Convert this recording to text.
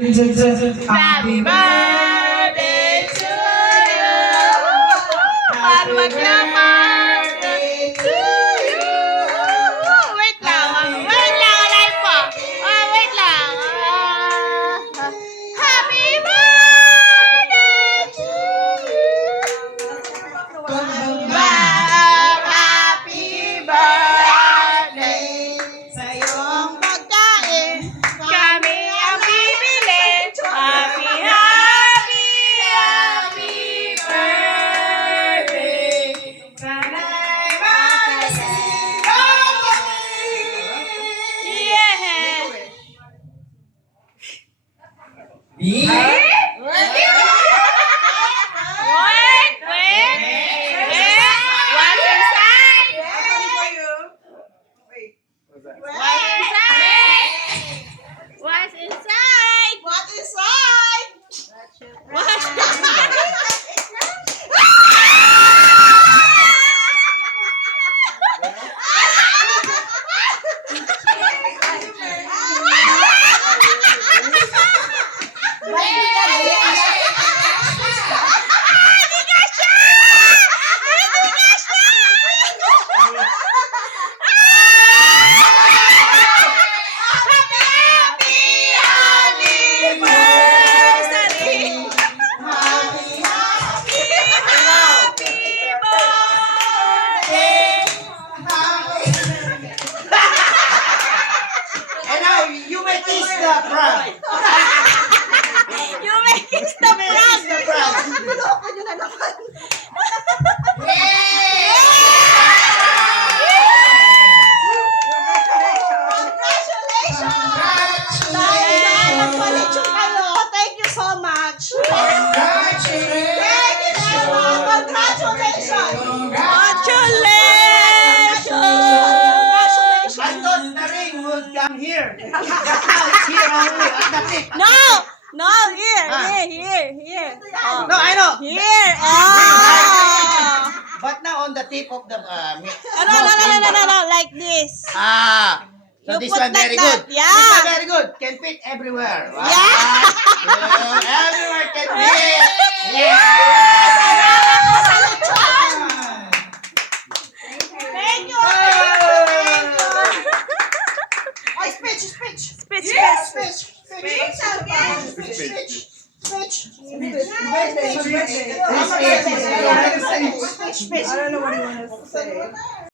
Happy birthday to you. Happy birthday to you. Wait lang. Wait lang. Alay po. Wait lang. Happy birthday to you. Happy birthday. Sa iyong pagkain, kami ang bibili. Happy, happy, happy birthday. Sana'y magsisigaw kami. Yeah. What's inside? What's inside? What's inside? What's You may kiss the bride. You may kiss the bride. Niloko nyo na naman. Congratulations! Dahil nagpalit yung kayo. Thank you so much. Congratulations. Thank you, Emma. Congratulations. Congratulations. I thought the ring would come here. It's here only at the tip. No, here. No, I know. Here. Oh. But now on the tip of the No, like this. So You this put one like very that, good. yeah. This one very good. Can fit everywhere. Wow. Yeah. Everywhere can fit. Yeah.